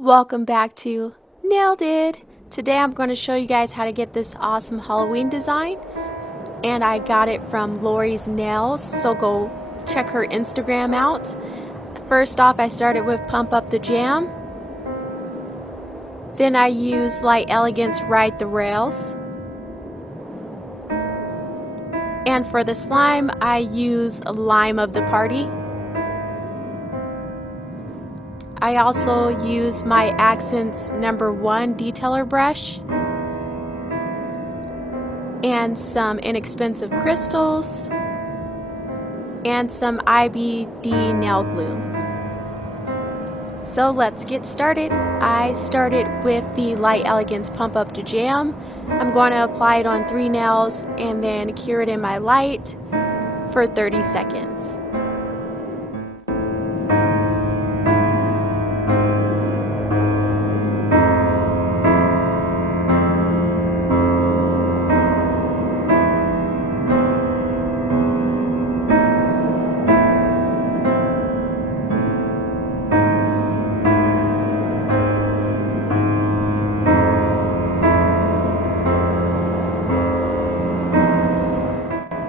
Welcome back to Nailed It! Today I'm going to show you guys how to get this awesome Halloween design, and I got it from Lori's Nails, so go check her Instagram out. First off, I started with Pump Up the Jam, then I used Light Elegance Ride the Rails, and for the slime I used Lime of the Party. I also use my Accents #1 detailer brush and some inexpensive crystals and some IBD nail glue. So let's get started. I started with the Light Elegance Pump Up to Jam. I'm going to apply it on 3 nails and then cure it in my light for 30 seconds.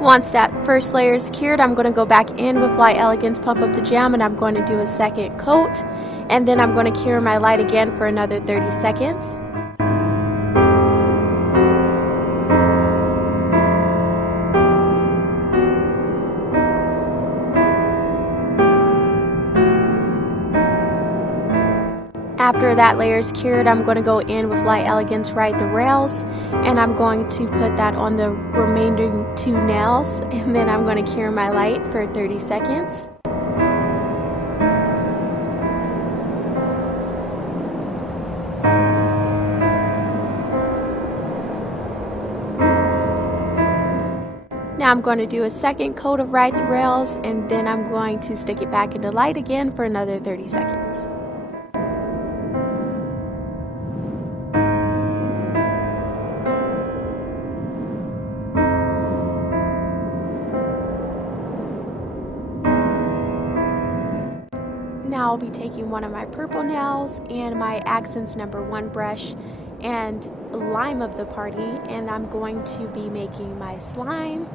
Once that first layer is cured, I'm going to go back in with Light Elegance Pump Up the Jam and I'm going to do a second coat, and then I'm going to cure my light again for another 30 seconds. After that layer is cured, I'm going to go in with Light Elegance Ride the Rails, and I'm going to put that on the remaining 2 nails, and then I'm going to cure my light for 30 seconds. Now I'm going to do a second coat of Ride the Rails, and then I'm going to stick it back in the light again for another 30 seconds. Now I'll be taking one of my purple nails and my Accents #1 brush and Lime of the Party, and I'm going to be making my slime.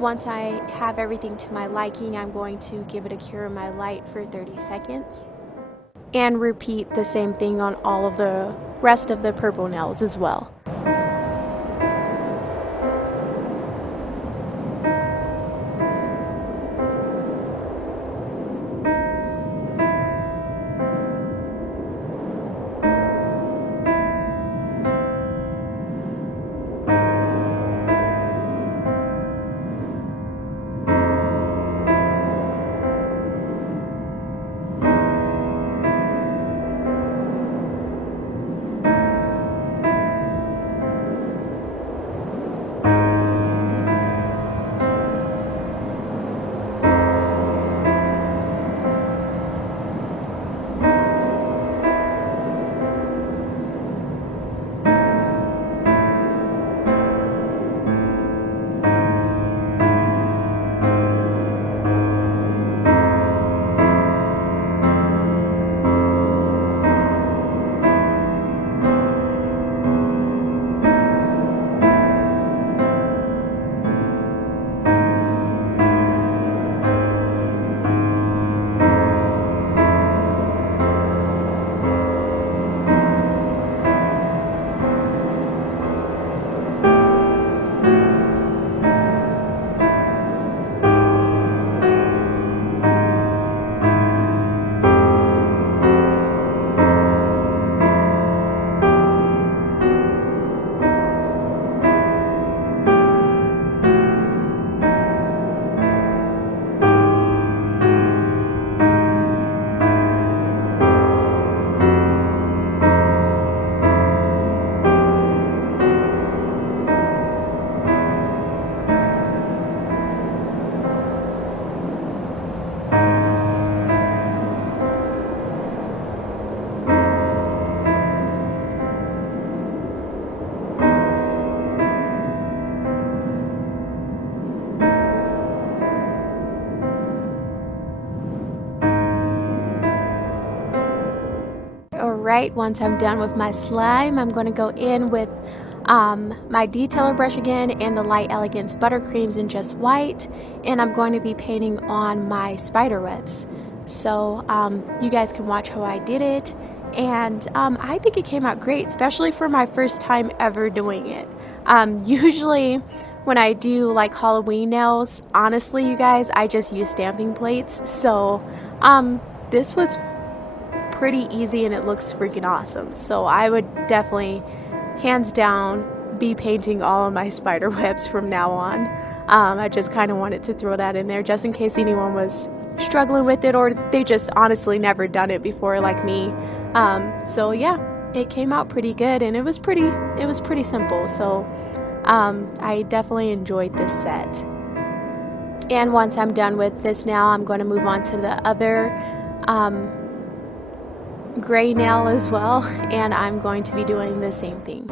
Once I have everything to my liking, I'm going to give it a cure in my light for 30 seconds. And repeat the same thing on all of the rest of the purple nails as well. Alright, once I'm done with my slime, I'm going to go in with my detailer brush again and the Light Elegance Buttercreams in just white, and I'm going to be painting on my spider webs. So you guys can watch how I did it, and I think it came out great, especially for my first time ever doing it. Usually when I do like Halloween nails, honestly you guys, I just use stamping plates, so this was pretty easy and it looks freaking awesome. So I would definitely, hands down, be painting all of my spider webs from now on. I just kind of wanted to throw that in there just in case anyone was struggling with it or they just honestly never done it before like me. So yeah, it came out pretty good and it was pretty simple. So I definitely enjoyed this set. And once I'm done with this now, I'm going to move on to the other gray nail as well, and I'm going to be doing the same thing.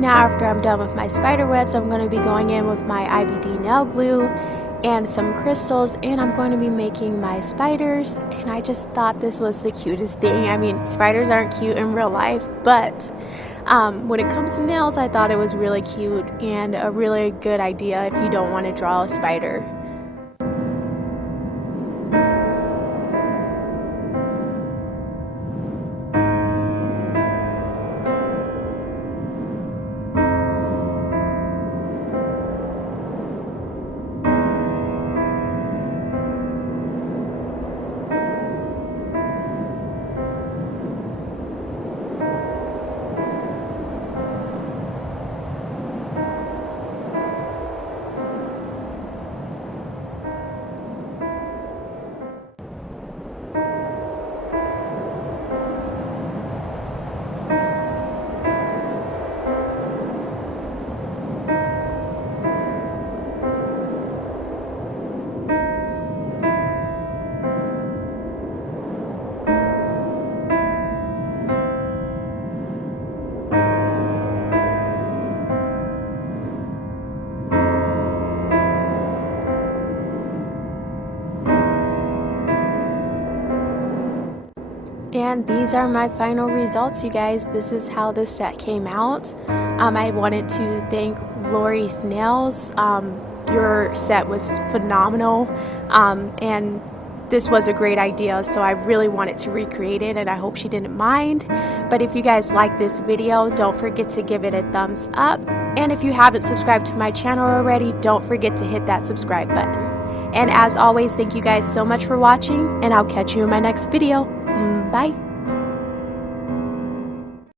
Now after I'm done with my spider webs, I'm going to be going in with my IBD nail glue and some crystals, and I'm going to be making my spiders. And I just thought this was the cutest thing. I mean, spiders aren't cute in real life, but when it comes to nails, I thought it was really cute and a really good idea if you don't want to draw a spider. And these are my final results, you guys. This is how this set came out. I wanted to thank Lori's Nails. Your set was phenomenal, and this was a great idea, so I really wanted to recreate it, and I hope she didn't mind. But if you guys like this video, don't forget to give it a thumbs up. And if you haven't subscribed to my channel already, don't forget to hit that subscribe button. And as always, thank you guys so much for watching, and I'll catch you in my next video. Bye.